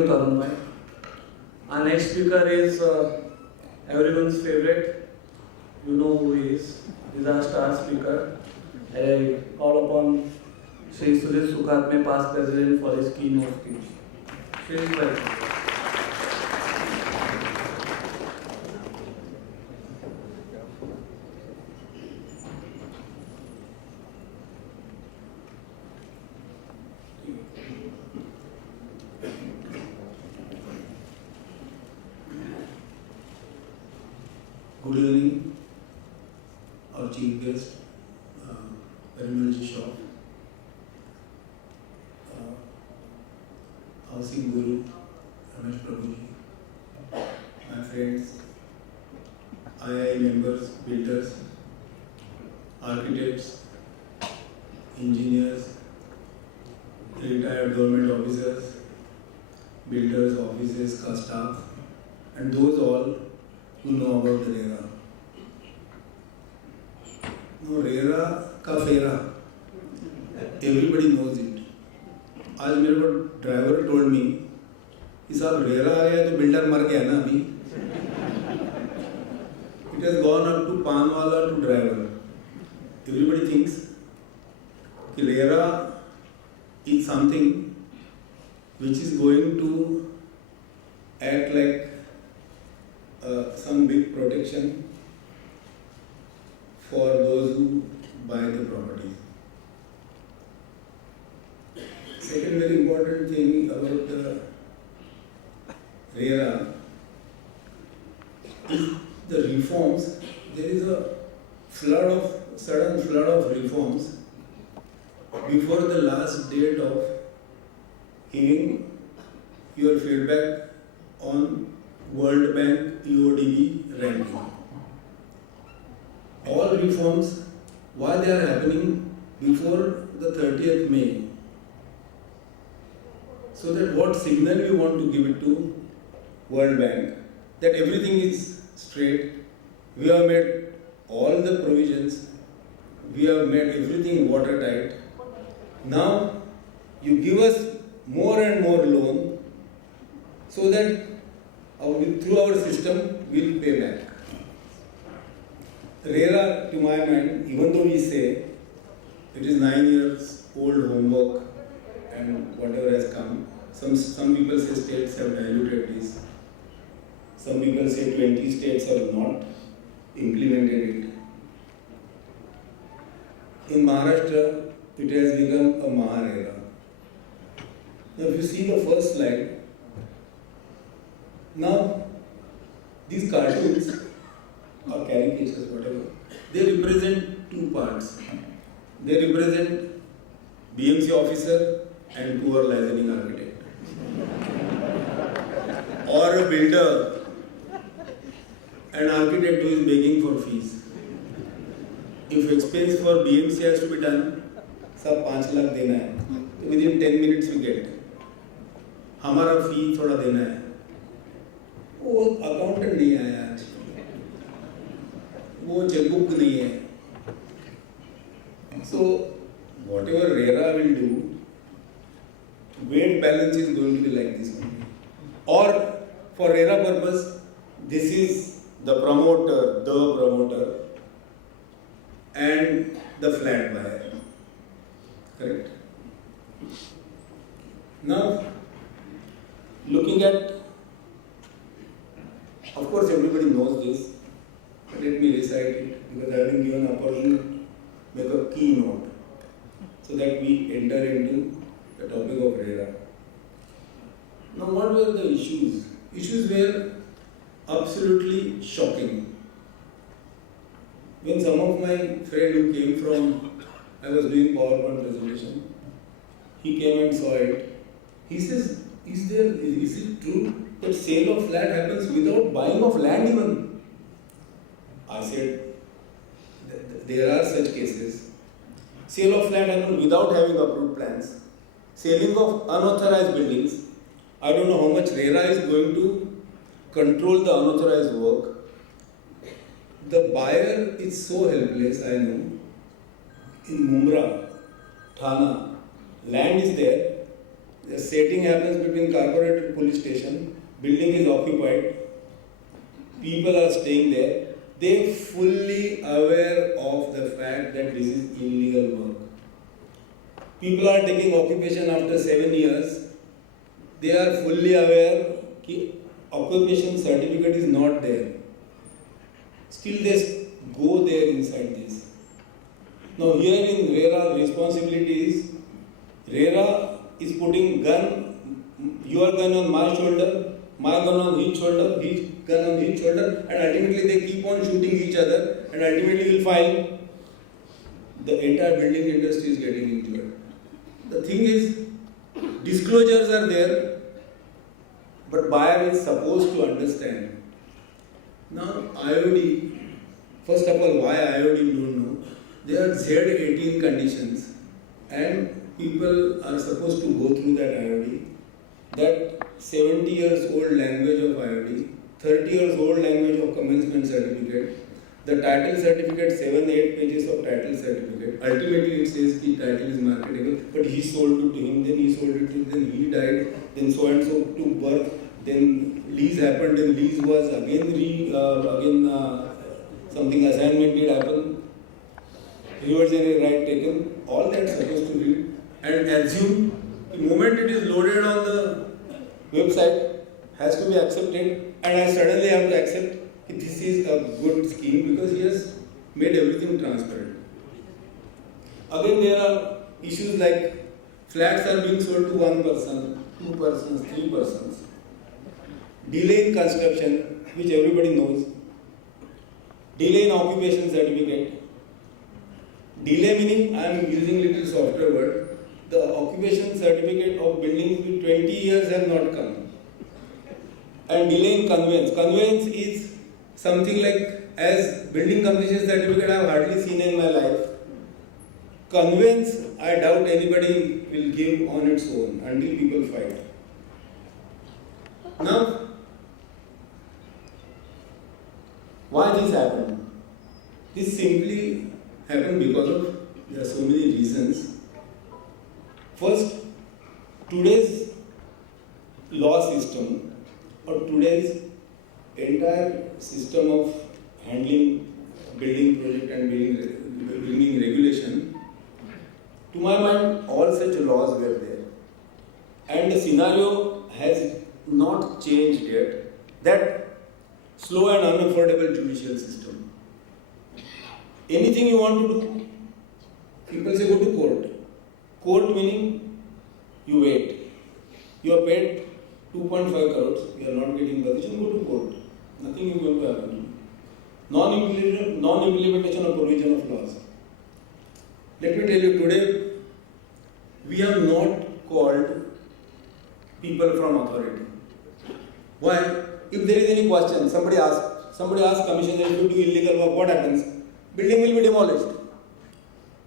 you, Tarun bhai. Our next speaker is everyone's favorite. You know who he is. He's our star speaker. I call upon Shri Sukhatme, past president, for his keynote speech. Shri bhai. Good evening, our chief guest, Parimalji Shah, Housing Guru, Ramesh Prabhuji, my friends, II members, builders, architects, engineers, retired government officers, builders, offices, staff, and those all who know about the Rera. No, Rera ka फेरा, everybody knows it. आज मेरे को driver told me कि साहब RERA आ गया तो builder मर गया ना अभी. It has gone up to पानवाला to driver. Everybody thinks कि RERA is something which is going to act like some big protection for those who buy the property. Second very important thing about the Rera is the reforms. There is a sudden flood of reforms before the last date of giving your feedback on World Bank EODB ranking. All reforms, why they are happening before the 30th May, so that what signal we want to give it to World Bank, that everything is straight, we have made all the provisions, we have made everything watertight. Now you give us more and more loan so that through our system we will pay back. Rera, to my mind, even though we say it is 9 years old homework and whatever has come, some people say states have diluted this. Some people say 20 states have not implemented it. In Maharashtra, it has become a Maharera. Now, if you see the first slide, now these cartoons or caricatures, whatever, they represent two parts. They represent BMC officer and poor licensing architect, or a builder, an architect who is begging for fees. If expense for BMC has to be done, सब 5 लाख देना है, तो within 10 minutes we get. हमारा fee थोड़ा देना है. वो accountant नहीं आया आज, वो चेकबुक नहीं है. So whatever Rera will do, weight balance is going to be like this only. Or for Rera purpose, this is the promoter and the flat buyer. Correct? Now, looking at, of course everybody knows this, but let me recite it because I have been given an opportunity to make a keynote so that we enter into the topic of Rera. Now, what were the issues? Issues were absolutely shocking. When some of my friend who came from, I was doing PowerPoint presentation, he came and saw it. He says, is it true that sale of flat happens without buying of land even? I said, there are such cases. Sale of flat happens without having approved plans. Selling of unauthorized buildings. I don't know how much Rera is going to control the unauthorized work. The buyer is so helpless, I know. In Mumra, Thana, land is there, The setting happens between corporate and police station. Building is occupied. People are staying there. They fully aware of the fact that this is illegal work. People are taking occupation after 7 years. They are fully aware that occupation certificate is not there. Still they go there inside this. Now here in Rera, responsibility is, Rera is putting your gun on my shoulder, my gun on his shoulder, his gun on his shoulder, and ultimately they keep on shooting each other, and ultimately will file. The entire building industry is getting injured. The thing is, disclosures are there, but buyer is supposed to understand. Now IOD, first of all, why IOD we don't know. There are Z18 conditions, and people are supposed to go through that IOD. That 70 years old language of IOD, 30 years old language of commencement certificate, the title certificate, 7-8 pages of title certificate. Ultimately it says the title is marketable, but he sold it to him, then he sold it to him, then he died, then so and so took birth, then lease happened, then lease was something assignment did happen, reversionary right taken, all that supposed to read and assume. The moment it is loaded on the website, has to be accepted, and I suddenly have to accept that this is a good scheme because he has made everything transparent. Again, there are issues like flats are being sold to one person, two persons, three persons. Delay in construction, which everybody knows. Delay in occupation certificate. Delay meaning, I am using little softer word. The occupation certificate of buildings with 20 years have not come. And delay in conveyance. Conveyance is something like, as building completion certificate I have hardly seen in my life. Conveyance, I doubt anybody will give on its own until people fight. Now, why this happened? This simply happened because of, there are so many reasons. First, today's law system or today's entire system of handling building project and building regulation, to my mind, all such laws were there. And the scenario has not changed yet. That slow and unaffordable judicial system. Anything you want to do, people say go to court. Court meaning you wait. You are paid 2.5 crores, you are not getting position, go to court. Nothing is going to happen. Non-implementation of provision of laws. Let me tell you, today we have not called people from authority. Why? If there is any question, somebody asks commission if you do illegal work, what happens? Building will be demolished.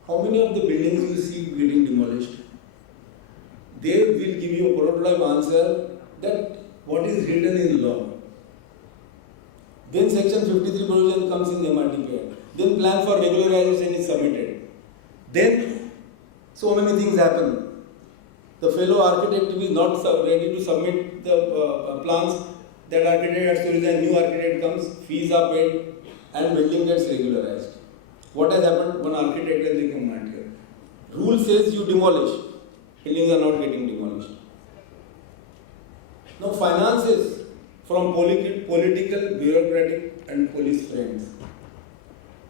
How many of the buildings you see getting demolished? They will give you a prototype answer that what is written in law. Then section 53 provision comes in the MRTP. Then plan for regularization is submitted. Then so many things happen. The fellow architect is not ready to submit the plans. That architect has to resign, new architect comes, fees are paid, and building gets regularized. What has happened? One architect has become mad here. Rule says you demolish. Buildings are not getting demolished. Now finances from political, bureaucratic and police friends.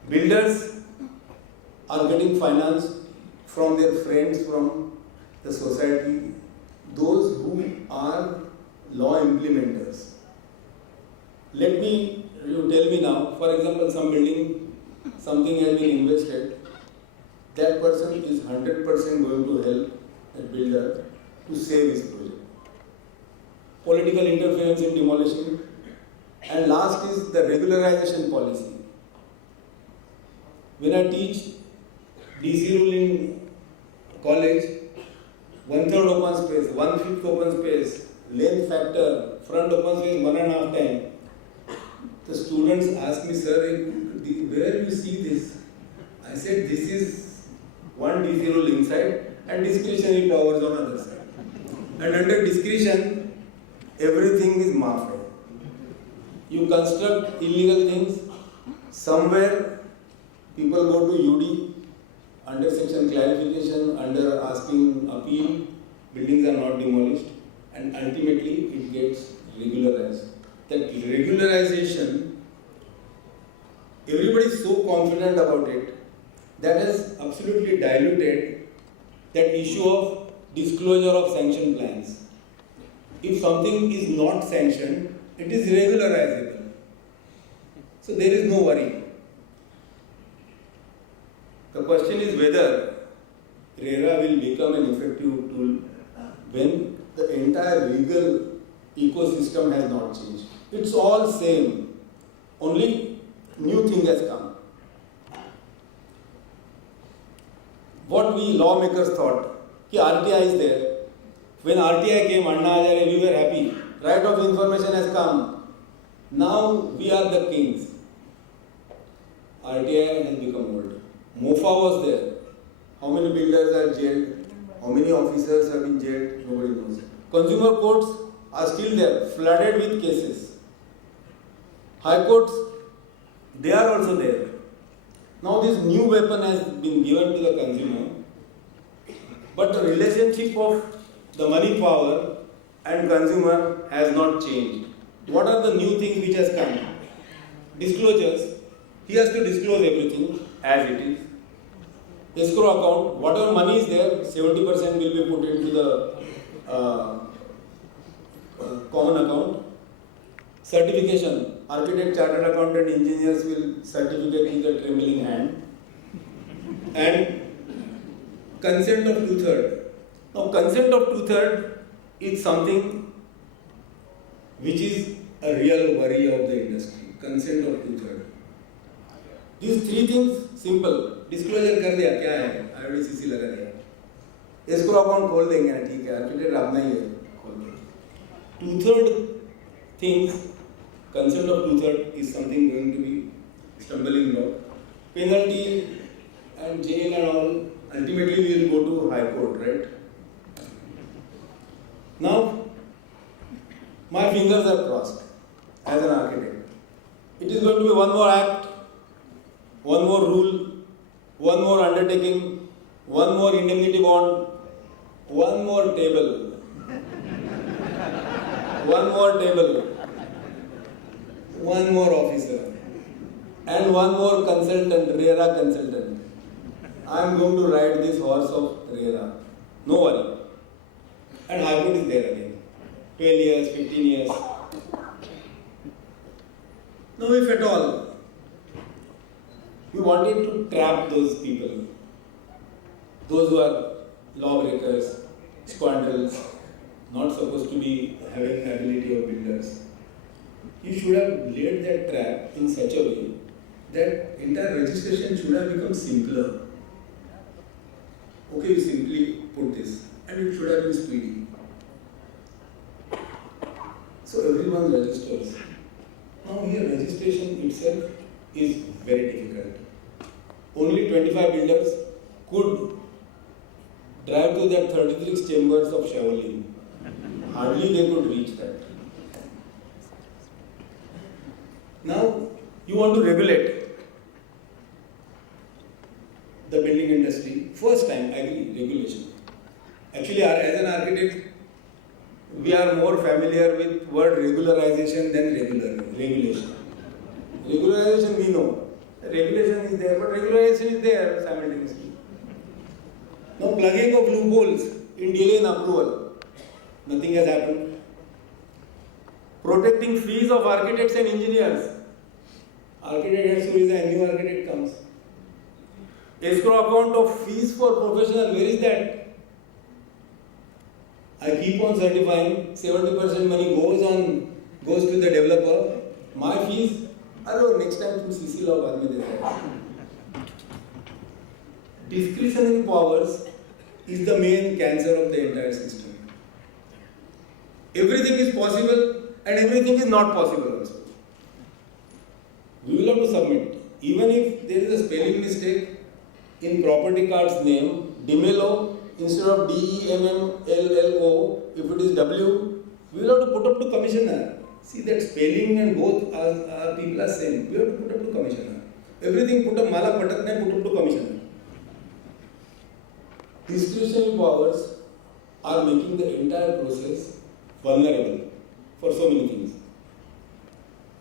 Builders are getting finance from their friends, from the society, those who are law implementers. Let me, you tell me now, for example, some building, something has been invested, that person is 100% going to help that builder to save his project. Political interference in demolition. And last is the regularization policy. When I teach DC rule in college, 1/3 open space, 1/5 open space, length factor, front open space 1.5 times. The students ask me, sir, where you see this? I said, this is one DC rule inside and discretionary powers on other side. And under discretion, everything is maaf hai. You construct illegal things, somewhere people go to UD, under section clarification, under asking appeal, buildings are not demolished, and ultimately it gets regularized. That regularization, everybody is so confident about it, that has absolutely diluted that issue of disclosure of sanction plans. If something is not sanctioned, it is regularizable. So there is no worry. The question is whether Rera will become an effective tool when the entire legal ecosystem has not changed. It's all same, only new thing has come. What we lawmakers thought, कि RTI is there. When RTI came, Anna Hazare, we were happy. Right of information has come. Now we are the kings. RTI has become old. MOFA was there. How many builders are jailed? How many officers have been jailed? Nobody knows. Consumer courts are still there, flooded with cases. High courts, they are also there. Now this new weapon has been given to the consumer, but the relationship of the money power and consumer has not changed. What are the new things which has come? Disclosures. He has to disclose everything as it is. Escrow account, whatever money is there, 70% will be put into the common account. Certification, architect, chartered accountant, engineers will certificate with a trembling hand. And consent of 2/3. Now consent of 2/3 is something which is a real worry of the industry. Consent of 2/3. These three things, simple. Disclosure कर दिया, क्या है? IRDCC लगा दिया. Escrow account खोल देंगे ना, ठीक है. Architect अपना ही है, खोल देंगे. 2/3 things, consent of 2/3 is something going to be stumbling block. Penalty and jail and all. Ultimately, we will go to High Court, right? Now, my fingers are crossed as an architect. It is going to be one more act, one more rule, one more undertaking, one more indemnity bond, one more table, one more table, one more officer, and one more consultant, Rera consultant. I am going to ride this horse of Rera. No worry. And High Court is there again. 12 years, 15 years. Now, if at all, we wanted to trap those people, those who are lawbreakers, scoundrels, not supposed to be having the ability of builders. You should have laid that trap in such a way that entire registration should have become simpler. Okay, we simply put this, and it should have been speedy. So everyone registers. Now here registration itself is very difficult. Only 25 builders could drive to that 36 chambers of Shaolin. Hardly they could reach that. Now you want to regulate the building industry. First time, I agree, regulation. Actually, as an architect, we are more familiar with word regularization than regulation. Regularization we know. Regulation is there, but regularization is there simultaneously. Now, plugging of loopholes in delay in approval. Nothing has happened. Protecting fees of architects and engineers. Architect has to resign, new architect comes. Escrow account of fees for professional, where is that? I keep on certifying, 70% money goes to the developer. My fees, next time to CC law बाद में देता है. Discretionary powers is the main cancer of the entire system. Everything is possible and everything is not possible also. We will have to submit. Even if there is a spelling mistake in property card's name, DeMello instead of DEMMLLO, if it is W, we will have to put up to commissioner. See that spelling and both are people are same. We have to put up to commissioner. Everything put up Mala Patakne, put up to commissioner. Discretionary powers are making the entire process vulnerable for so many things.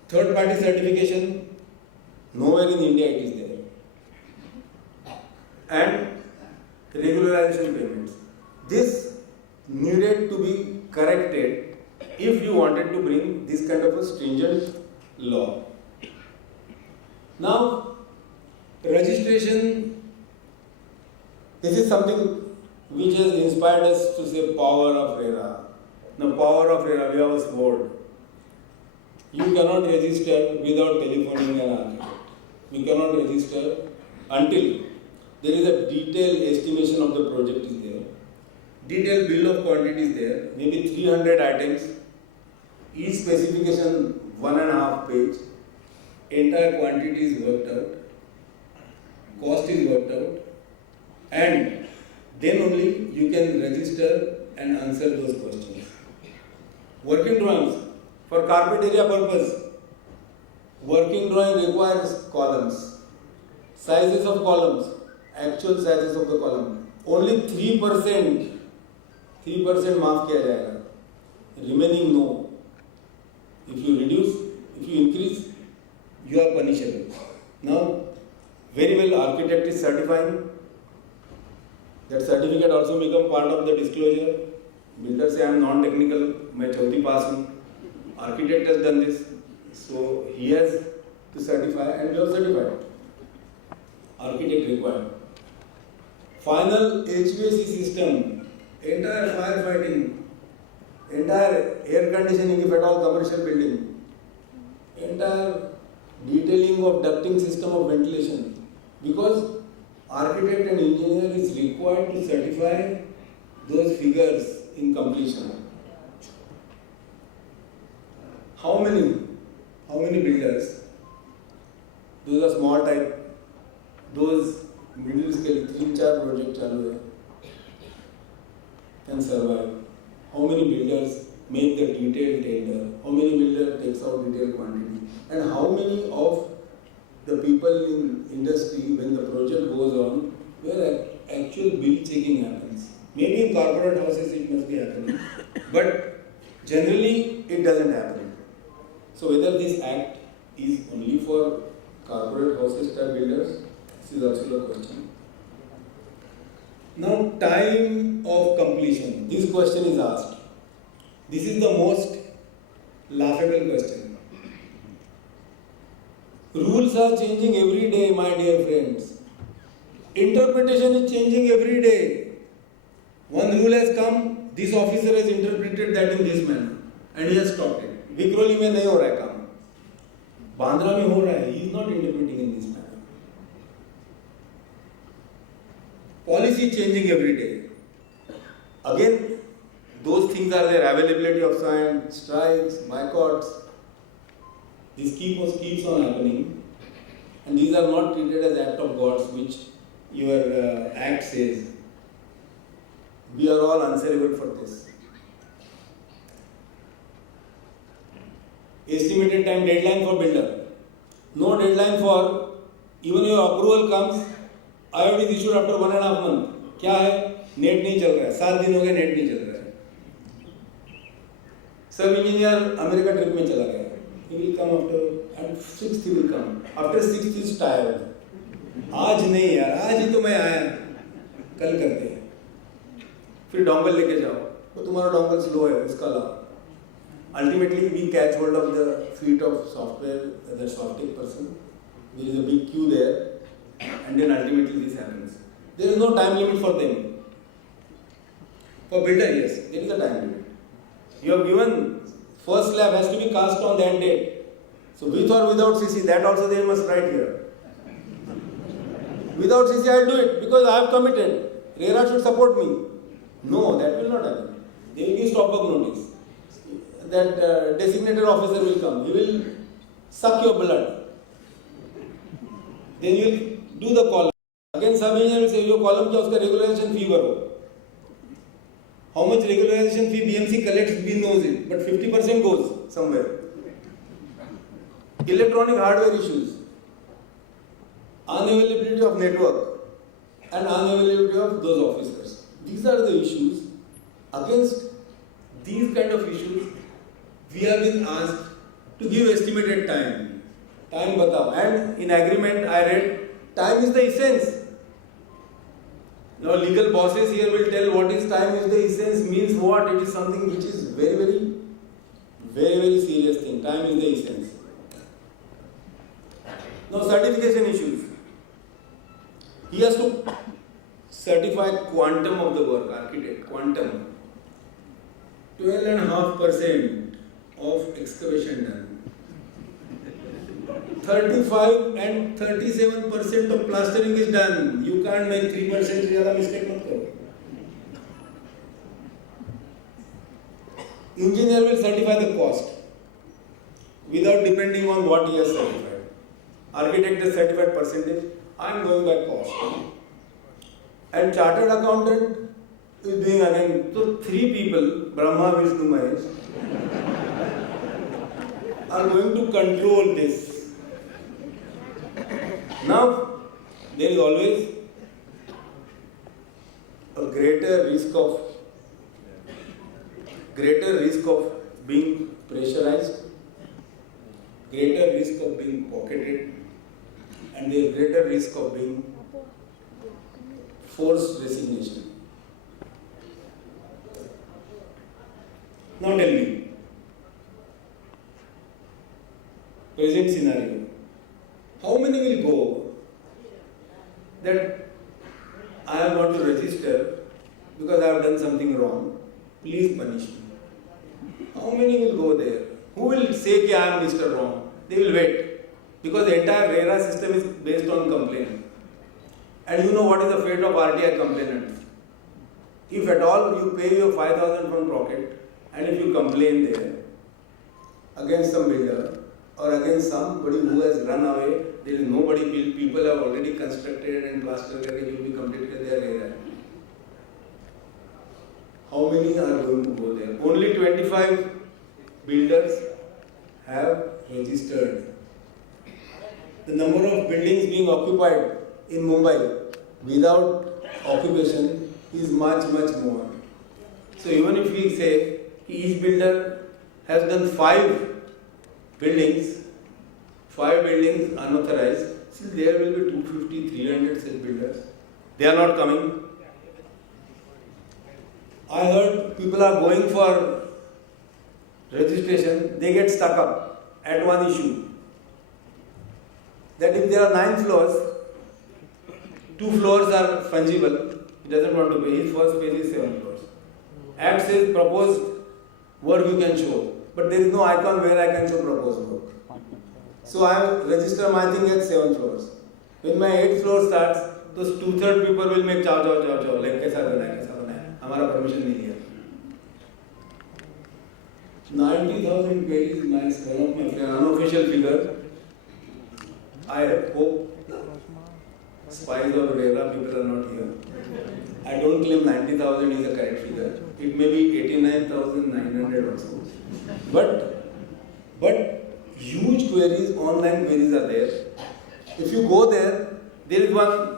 Third party certification, nowhere in India it is there. And regularization payments. This needed to be corrected if you wanted to bring this kind of a stringent law. Now, registration, this is something which has inspired us to say power of Rera. The power of Rera, we have a sword. You cannot register without telephoning an architect. We cannot register until there is a detailed estimation of the project is there. Detailed bill of quantity is there, maybe 300 items, each specification 1.5 page, entire quantity is worked out, cost is worked out, and then only you can register and answer those questions. Working drawings, for carpet area purpose, working drawing requires columns, sizes of columns, actual sizes of the column. Only 3% माफ किया जाएगा. Remaining no. If you reduce, if you increase, you are punishable. Now, very well architect is certifying. That certificate also become part of the disclosure. Builder say I am non-technical, मैं चौथी पास हूँ. Architect has done this, so he has to certify, and we have certified. Architect required. Final HVAC system, entire firefighting, entire air conditioning if at all commercial building, entire detailing of ducting system of ventilation, because architect and engineer is required to certify those figures in completion. How many builders, those are small type, those middle scale 3-4 project चालू है, can survive? How many builders make the detailed tender? How many builders takes out detailed quantity? And how many of the people in industry, when the project goes on, where actual bill checking happens? Maybe in corporate houses it must be happening, but generally it doesn't happen. So whether this act is only for corporate houses type builders, this is also a question. Now, time of completion. This question is asked. This is the most laughable question. Rules are changing every day, my dear friends. Interpretation is changing every day. One rule has come, this officer has interpreted that in this manner, and he has stopped it. Vikhroli में नहीं हो रहा है काम, बांद्रा में हो रहा है. He is not interpreting in this manner. Policy changing every day. Again, those things are there. Availability of sand, strikes, boycotts. This keeps on happening, and these are not treated as act of gods, which your act says. We are all answerable for this. Estimated time deadline for builder. No deadline for, even your approval comes, IOD is issued after 1.5 months. क्या है? Net नहीं चल रहा है. 7 दिन हो गए net नहीं चल रहा है. सब इंजीनियर अमेरिका ट्रिप में चला गया. He will come after, and 6th he will come. After 6th he is tired. आज नहीं यार, आज ही तो मैं आया. कल करते हैं. फिर डोंगल लेके जाओ. तो तुम्हारा डोंगल स्लो है, इसका लाओ. Ultimately, we catch hold of the feet of software, the software person. There is a big queue there, and then ultimately this happens. There is no time limit for them. For builder, yes, there is a time limit. You have given first slab has to be cast on that date. So with or without CC, that also they must write here. Without CC, I will do it because I have committed. Rera should support me. No, that will not happen. They will give stop-work notice. That designated officer will come. He will suck your blood. Then you will do the column. Again, sub engineer will say, your column क्या उसका regulation fee भरो. How much regularization fee BMC collects, we knows it, but 50% goes somewhere. Electronic hardware issues, unavailability of network, and unavailability of those officers. These are the issues. Against these kind of issues, we have been asked to give estimated time. Time batao. And in agreement, I read, time is the essence. Now, legal bosses here will tell what is time is the essence means what. It is something which is very serious thing. Time is the essence. Now, certification issues. He has to certify quantum of the work, architect, quantum. 12.5% of excavation done. 35 and 37% of plastering is done. You can't make 3% से ज़्यादा mistake मत करो. Engineer will certify the cost without depending on what he has certified. Architect has certified percentage. I am going by cost. And chartered accountant is doing again. So 3 people, Brahma, Vishnu, Mahesh, are going to control this. Now, there is always a greater risk of being pressurized, greater risk of being pocketed, and there is greater risk of being forced resignation. Now tell me, present scenario. How many will go that I am not to register because I have done something wrong? Please punish me. How many will go there? Who will say that I am Mr. Wrong? They will wait because the entire Rera system is based on complaint. And you know what is the fate of RTI complainants. If at all you pay your 5,000 from pocket and if you complain there against some builder, or against somebody who has run away, there is nobody, people have already constructed and plastered and it will be completed their area. How many are going to go there? Only 25 builders have registered. The number of buildings being occupied in Mumbai without occupation is much more. So even if we say each builder has done 5 buildings unauthorized, still there will be 250, 300 such builders. They are not coming. I heard people are going for registration, they get stuck up at one issue. That if there are 9 floors, 2 floors are fungible, he doesn't want to pay, his first page is 7 floors. Act says proposed work you can show, but there is no icon where I can show proposed work. So I have registered my thing at 7 floors. When my 8th floor starts, those 2/3 people will make chow, like कैसा बना है, हमारा permission नहीं है. 90,000 pages is one of my unofficial figure. I hope spies of Rera people are not here. I don't claim 90,000 is the correct figure. It may be 89,900 also. But huge queries, online queries are there. If you go there, there is one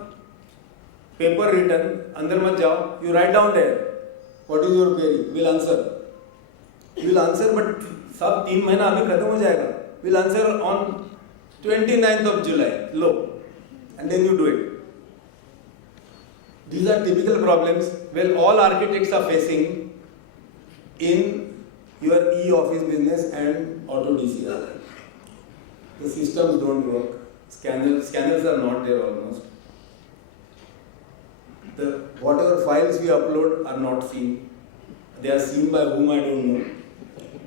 paper written, andar mat jao, you write down there, what is your query? We'll answer. You will answer, but सब 3 महीना अभी खत्म हो जाएगा. We'll answer on 29th of July, and then you do it. These are typical problems where all architects are facing in your e-office business and auto DCR. The systems don't work. Scanners are not there almost. Whatever files we upload are not seen. They are seen by whom I don't know.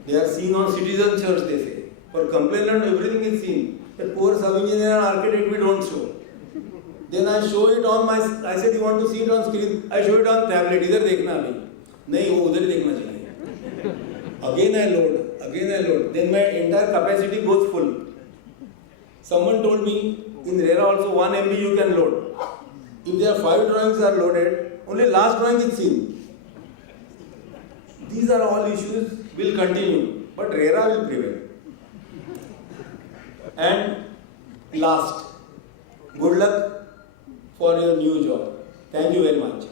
They are seen on citizen search, they say. For complainant, everything is seen. The poor sub-engineer and architect we don't show. Then I show it on my, I said you want to see it on screen, I show it on tablet, इधर देखना अभी. नहीं वो उधर देखना चाहिए. Again I load. Then my entire capacity goes full. Someone told me, in Rera also 1 MB you can load. If there are 5 drawings are loaded, only last drawing is seen. These are all issues will continue, but Rera will prevail. And last, good luck for your new job. Thank you very much.